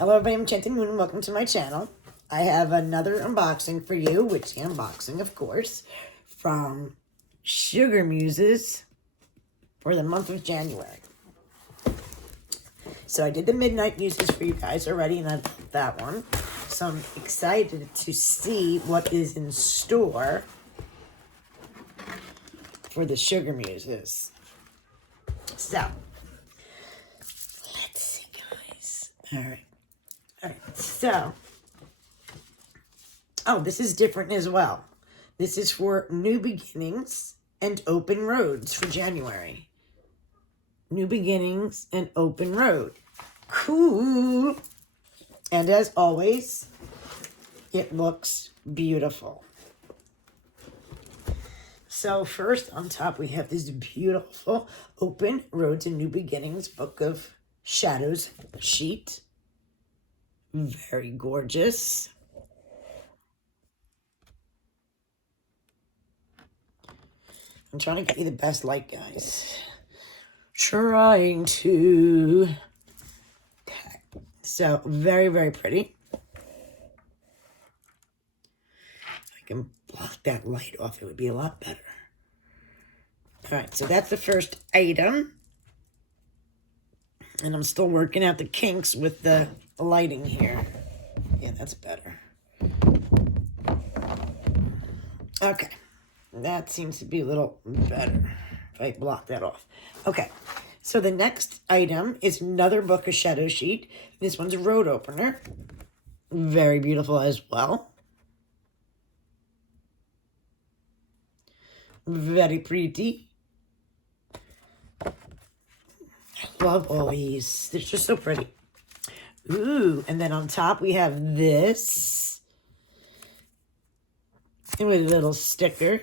Hello everybody, I'm Enchanted Moon and welcome to my channel. I have another unboxing for you, which the unboxing, of course, from SugarMuses for the month of January. So I did the Midnight Muses for you guys already, and I love that one. So I'm excited to see what is in store for the SugarMuses. So, let's see, guys. All right, so, this is different as well. This is for New Beginnings and Open Roads for January. New Beginnings and Open Road. Cool. And as always, it looks beautiful. So first on top we have this beautiful Open Roads and New Beginnings Book of Shadows sheet. Very gorgeous. I'm trying to get you the best light, guys. Trying to. Okay. So, very, very pretty. If I can block that light off, it would be a lot better. All right, so that's the first item. And I'm still working out the kinks with the lighting here. Yeah, that's better. Okay. That seems to be a little better if I block that off. Okay. So the next item is another Book of Shadow sheet. This one's a road opener. Very beautiful as well. Very pretty. I love all these. They're just so pretty. Ooh, and then on top we have this with a little sticker.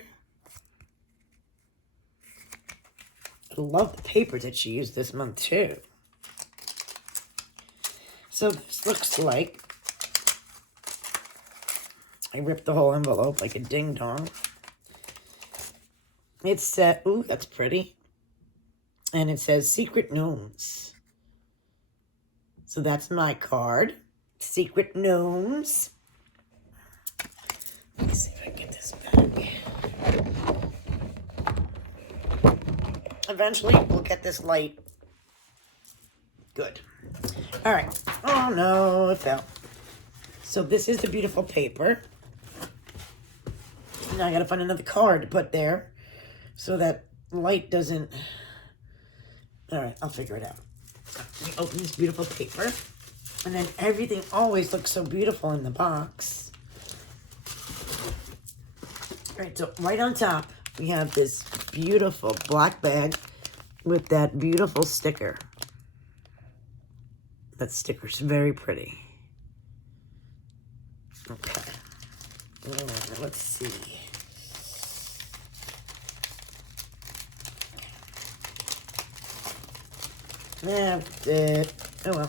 I love the paper that she used this month too. So this looks like, I ripped the whole envelope like a ding dong. It said, ooh, that's pretty. And it says Secret Gnomes. So that's my card. Secret Gnomes. Let me see if I can get this back. Eventually, we'll get this light. Good. All right. Oh, no, it fell. So this is the beautiful paper. Now I got to find another card to put there so that light doesn't... All right, I'll figure it out. Let me open this beautiful paper. And then everything always looks so beautiful in the box. All right, so right on top, we have this beautiful black bag with that beautiful sticker. That sticker's very pretty. Okay. Let's see. That's it. Oh well.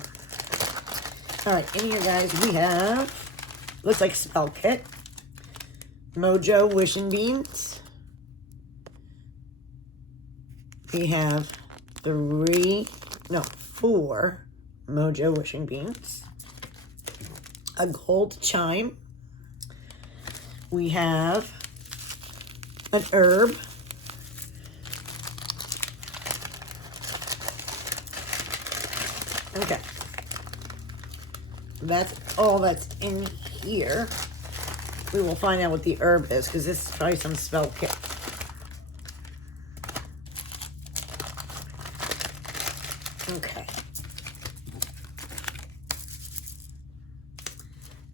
Alright, in here, guys, we have, looks like spell kit. Mojo wishing beans. We have 4 Mojo wishing beans. A gold chime. We have an herb. Okay. That's all that's in here. We will find out what the herb is, because this is probably some spell kit. Okay.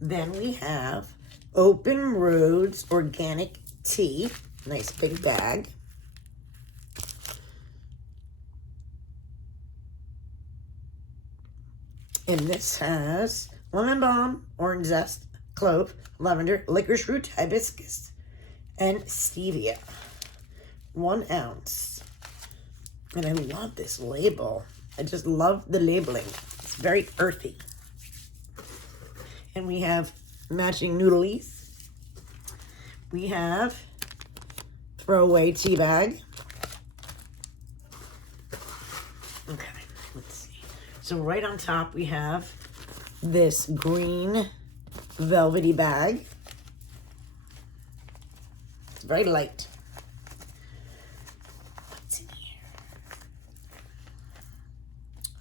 Then we have Open Roads Organic Tea. Nice big bag. And this has lemon balm, orange zest, clove, lavender, licorice root, hibiscus, and stevia. 1 ounce. And I love this label. I just love the labeling. It's very earthy. And we have matching noodlies. We have throwaway tea bag. Okay, let's see. So right on top we have this green velvety bag. It's very light. What's in here?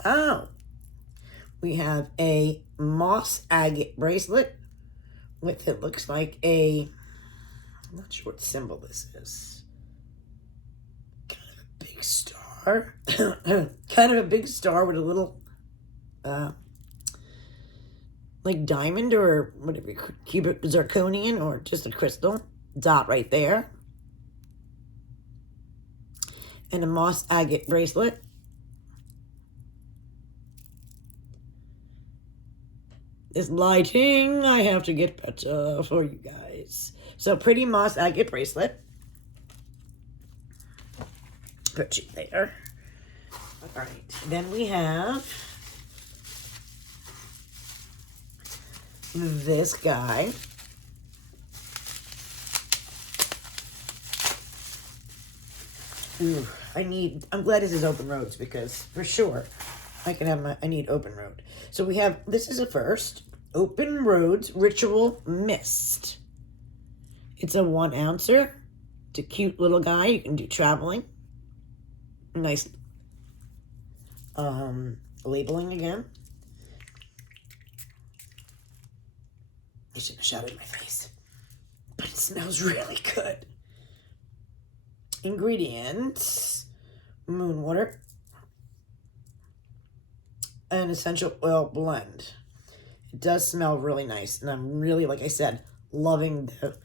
Oh, we have a moss agate bracelet with, it looks like a, I'm not sure what symbol this is. Kind of a big star. Kind of a big star with a little, like diamond or whatever, cubic zirconian or just a crystal dot right there. And a moss agate bracelet. This lighting, I have to get better for you guys. So pretty moss agate bracelet. Put you there. All right, then we have this guy. Ooh, I'm glad this is open roads because for sure I need open road. So we have, this is a first, Open Roads Ritual Mist. It's a 1 ouncer. It's a cute little guy. You can do traveling. Nice labeling again. I shouldn't have shouted in my face, but it smells really good. Ingredients: moon water, an essential oil blend. It does smell really nice, and I'm really, like I said, loving the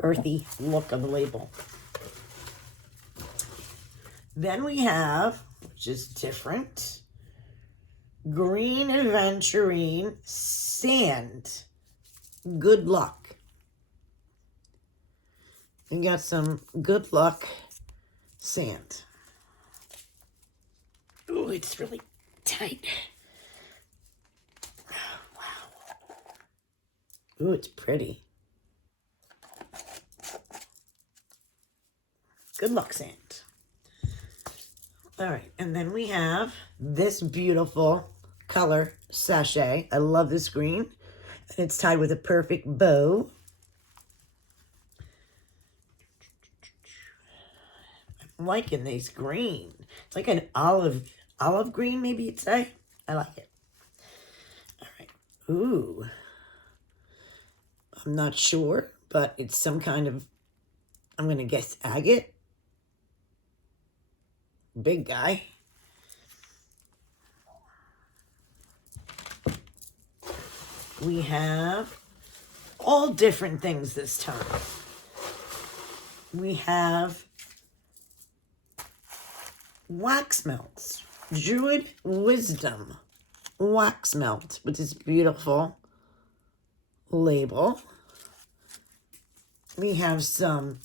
earthy look of the label. Then we have, which is different, Green Aventurine Sand. Good luck. We got some good luck sand. Oh, it's really tight. Wow. Ooh, it's pretty. Good luck sand. All right, and then we have this beautiful color sachet. I love this green, and it's tied with a perfect bow. I'm liking this green. It's like an olive green, maybe you'd say. I like it. All right. Ooh. I'm not sure, but it's some kind of, I'm going to guess agate. Big guy. We have all different things this time. We have wax melts. Druid Wisdom wax melt with this beautiful label. We have some,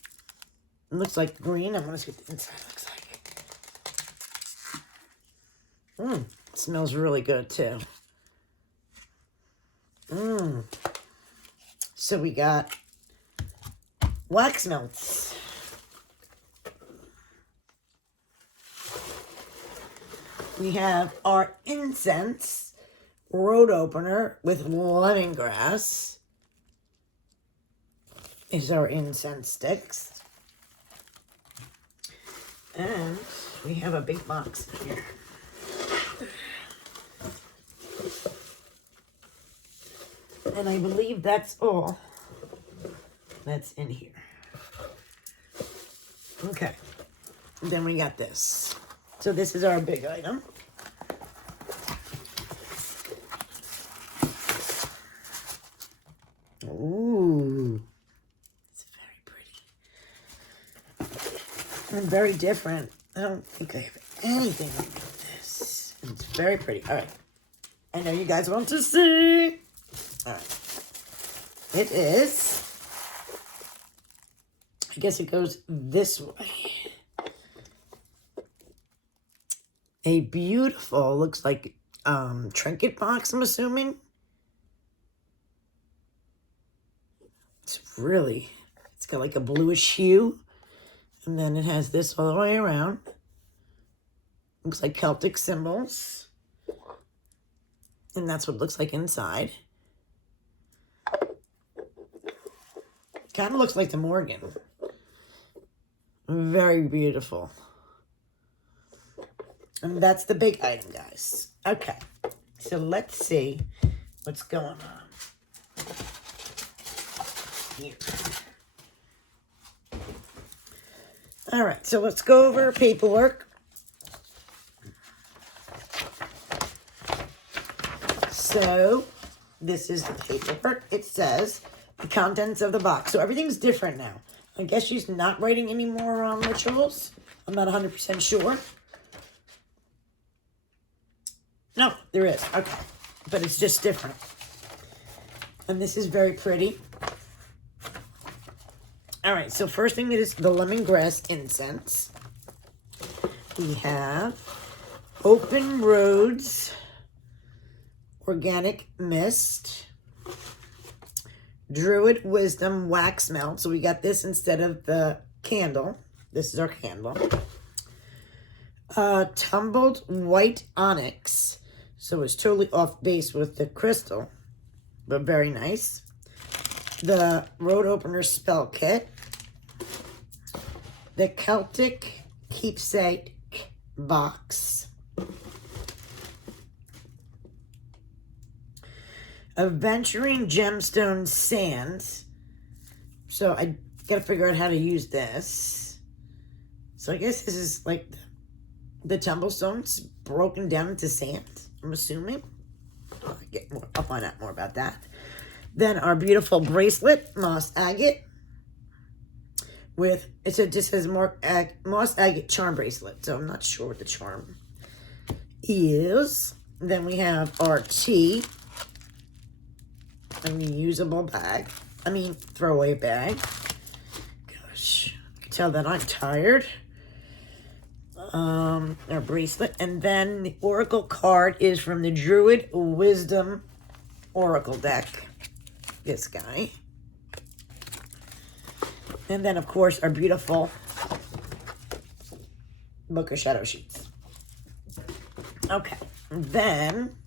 it looks like green. I'm going to see what the inside looks like. It smells really good too. So we got wax melts. We have our incense road opener with lemongrass. Is our incense sticks. And we have a big box here. And I believe that's all that's in here. Okay. Then we got this. So this is our big item. Ooh. It's very pretty. And very different. I don't think I have anything like this. It's very pretty. All right. I know you guys want to see. All right. It is, I guess it goes this way. A beautiful, looks like trinket box, I'm assuming. It's got like a bluish hue. And then it has this all the way around. Looks like Celtic symbols. And that's what it looks like inside. Kind of looks like the Morgan. Very beautiful. And that's the big item, guys. Okay. So let's see what's going on here. All right. So let's go over paperwork. So this is the paperwork. It says the contents of the box. So everything's different now. I guess she's not writing any more rituals. I'm not 100% sure. No, there is. Okay. But it's just different. And this is very pretty. All right. So first thing is the lemongrass incense. We have Open Roads Organic Mist. Druid Wisdom Wax Melt. So we got this instead of the candle. This is our candle. Tumbled White Onyx. So it's totally off base with the crystal, but very nice. The Road Opener Spell Kit. The Celtic Keepsake Box. Aventuring Gemstone Sands. So I gotta figure out how to use this. So I guess this is like the tumblestones broken down into sand, I'm assuming. I'll find out more about that. Then our beautiful bracelet, Moss Agate. It just says Moss Agate charm bracelet. So I'm not sure what the charm is. Then we have our tea. A reusable bag. Throwaway bag. Gosh, I can tell that I'm tired. Our bracelet. And then the Oracle card is from the Druid Wisdom Oracle deck. This guy. And then, of course, our beautiful Book of Shadow Sheets. Okay. Then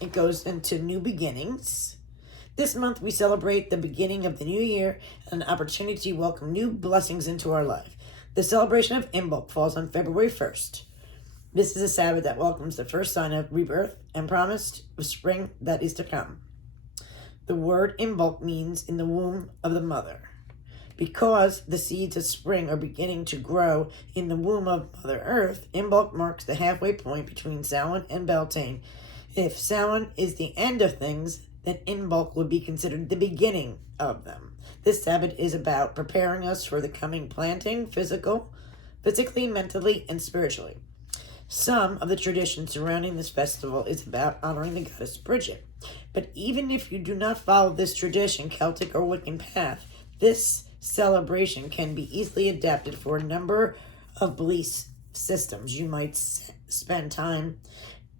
it goes into New Beginnings. This month, we celebrate the beginning of the new year and an opportunity to welcome new blessings into our life. The celebration of Imbolc falls on February 1st. This is a Sabbath that welcomes the first sign of rebirth and promise of spring that is to come. The word Imbolc means in the womb of the mother. Because the seeds of spring are beginning to grow in the womb of Mother Earth, Imbolc marks the halfway point between Samhain and Beltane. If Samhain is the end of things, then Imbolc would be considered the beginning of them. This Sabbath is about preparing us for the coming planting, physically, mentally, and spiritually. Some of the tradition surrounding this festival is about honoring the goddess Bridget. But even if you do not follow this tradition, Celtic or Wiccan path, this celebration can be easily adapted for a number of belief systems. You might spend time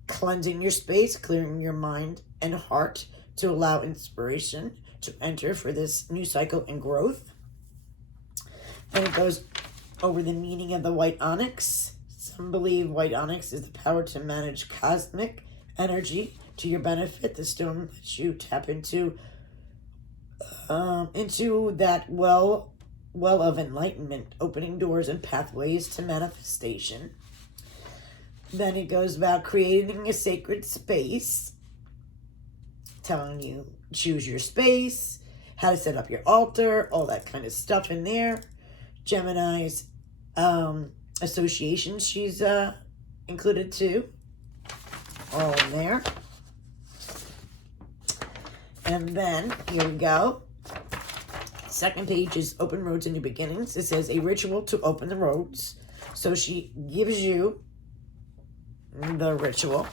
cleansing your space, clearing your mind and heart to allow inspiration to enter for this new cycle and growth. Then it goes over the meaning of the white onyx. Some believe white onyx is the power to manage cosmic energy to your benefit. The stone lets you tap into that well of enlightenment, opening doors and pathways to manifestation. Then it goes about creating a sacred space, telling you choose your space, how to set up your altar, all that kind of stuff in there. Gemini's association she's included too, all in there. And then here we go. Second page is Open Roads and New Beginnings. It says a ritual to open the roads. So she gives you the ritual.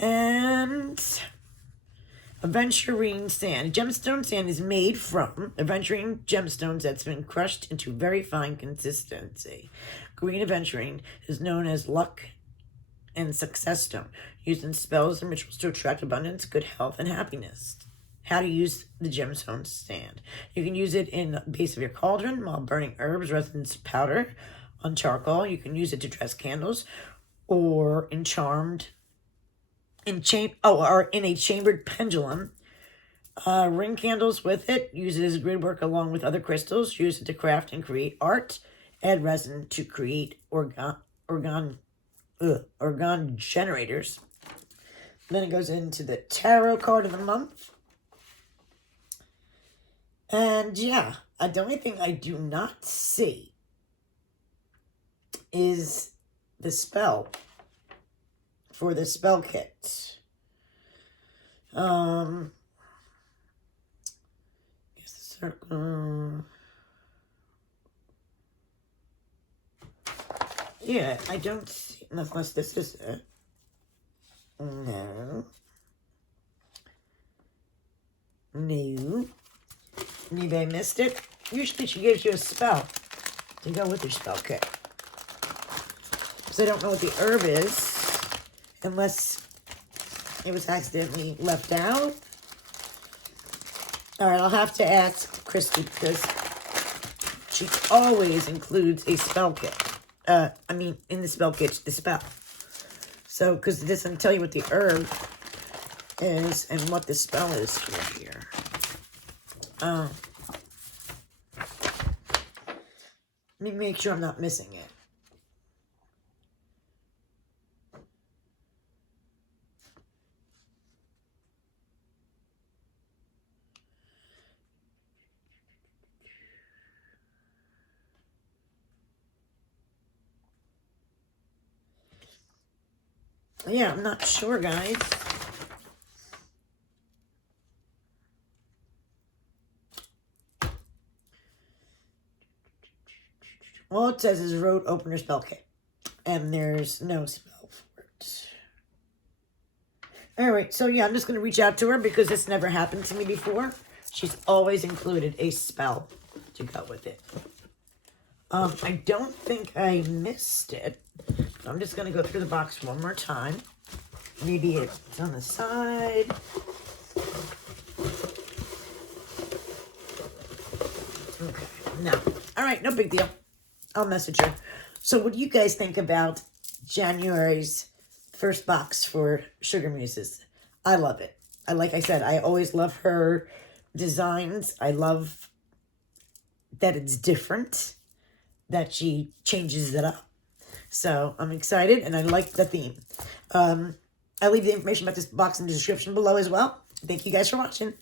And aventurine sand. Gemstone sand is made from aventurine gemstones that's been crushed into very fine consistency. Green aventurine is known as luck and success stone, used in spells and rituals to attract abundance, good health, and happiness. How to use the gemstone sand. You can use it in the base of your cauldron while burning herbs, resins, powder on charcoal. You can use it to dress candles or in a chambered pendulum Ring candles with it. Uses grid work along with other crystals. Use it to craft and create art. Add resin to create organ generators. Then it goes into the tarot card of the month. And yeah, the only thing I do not see is the spell for the spell kit. Circle. Yeah, I don't see, unless this is it. No. Maybe I missed it. Usually she gives you a spell to go with your spell kit. So I don't know what the herb is, unless it was accidentally left out. All right, I'll have to ask Christy because she always includes a spell kit. In the spell kit, the spell. So, because it doesn't tell you what the herb is and what the spell is for here. Let me make sure I'm not missing it. Yeah, I'm not sure, guys. All it says is road opener spell kit. And there's no spell for it. Alright, so yeah, I'm just going to reach out to her because this never happened to me before. She's always included a spell to go with it. I don't think I missed it. I'm just going to go through the box one more time. Maybe it's on the side. Okay, no. All right, no big deal. I'll message her. So what do you guys think about January's first box for SugarMuses? I love it. Like I said, I always love her designs. I love that it's different, that she changes it up. So I'm excited, and I like the theme. I'll leave the information about this box in the description below as well. Thank you guys for watching.